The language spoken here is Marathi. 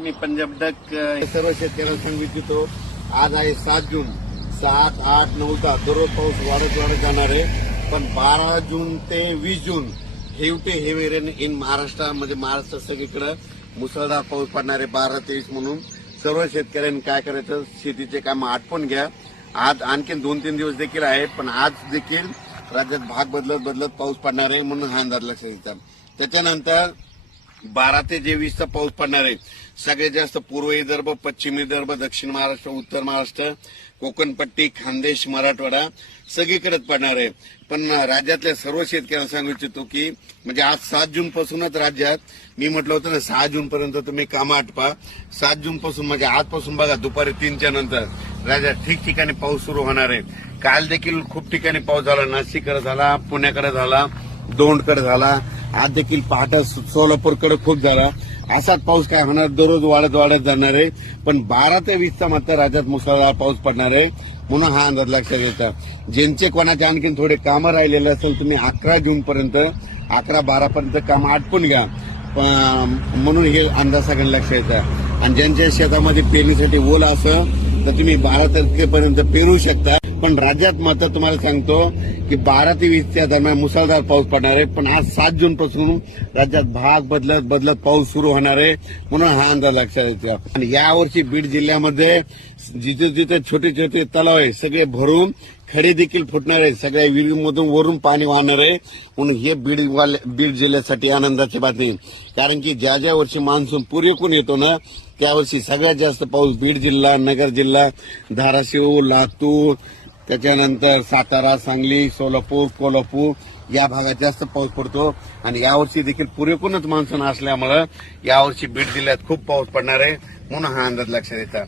मी पंजाब डक सर्व शेतकऱ्यांना सांगू इच्छितो, आज आहे 7 जून. 7, 8, 9 दररोज पाऊस वाढत जाणार आहे. पण 12 जून ते 20 जून हेवी रेन इन महाराष्ट्र, म्हणजे महाराष्ट्र सगळीकडे मुसळधार पाऊस पडणार आहे. 12-23 म्हणून सर्व शेतकऱ्यांनी काय करायचं, शेतीचे काम आटपून घ्या. आज आणखी 2-3 दिवस देखील आहे, पण आज देखील राज्यात भाग बदलत पाऊस पडणार आहे, म्हणून हा अंदाज लक्षात घ्यायचा. त्याच्यानंतर 12 ते 20 पाऊस पडणार आहे. सगळ्यात जास्त पूर्व विदर्भ, पश्चिम विदर्भ, दक्षिण महाराष्ट्र, उत्तर महाराष्ट्र, कोकणपट्टी, खानदेश, मराठवाडा सगळीकडेच पडणार आहे. पण राज्यातल्या सर्व शेतकऱ्यांना सांगू इच्छितो की म्हणजे आज 7 जून पासूनच राज्यात, मी म्हटलं होतं ना 6 जून पर्यंत तुम्ही कामं आटपा. 7 जून पासून म्हणजे आजपासून बघा दुपारी 3च्या नंतर राज्यात ठिकठिकाणी पाऊस सुरू होणार आहे. काल देखील खूप ठिकाणी पाऊस झाला. नाशिककडे झाला, पुण्याकडे झाला, दौंडकडे झाला. आज देखील पहाटे सोलापूरकडे खूप झाला. असाच पाऊस काय होणार, दररोज वाढत जाणार आहे. पण 12 ते 20 मात्र राज्यात मुसळधार पाऊस पडणार आहे, म्हणून हा अंदाज लक्षात घ्यायचा. ज्यांचे कोणाचे आणखी थोडे कामं राहिलेले असेल, तुम्ही 11 जून पर्यंत, 11-12 पर्यंत कामं आटपून घ्या, म्हणून हे अंदाज सगळ्यांना लक्षात घ्यायचा. आणि ज्यांच्या शेतामध्ये पेरणीसाठी ओल असं तर तुम्ही 12 तारखेपर्यंत पेरू शकता. पण राज्यात मात्र तुम्हाला सांगतो की 12 ते 20 दरम्यान मुसळधार पाऊस पडणार आहे. पण आज 7 जून पासून राज्यात भाग बदलत पाऊस सुरू होणार आहे, म्हणून हा अंदाज लक्षात येतो. आणि यावर्षी बीड जिल्ह्यामध्ये जिथे छोटे तलाव आहे सगळे भरून खडे देखील फुटणार आहे. सगळ्या विहिरीमधून वरून पाणी वाहणार आहे, म्हणून हे बीड जिल्ह्यासाठी आनंदाची बातमी. कारण की ज्या वर्षी मान्सून पुरेपूर येतो ना, त्यावर्षी सगळ्यात जास्त पाऊस बीड जिल्हा, नगर जिल्हा, धाराशिव, लातूर, त्याच्यानंतर सातारा, सांगली, सोलापूर, कोल्हापूर या भागात जास्त पाऊस पडतो. आणि यावर्षी देखील पुरेपूरच मान्सून असल्यामुळे यावर्षी बीड जिल्ह्यात खूप पाऊस पडणार आहे, म्हणून हा अंदाज लक्षात येतात.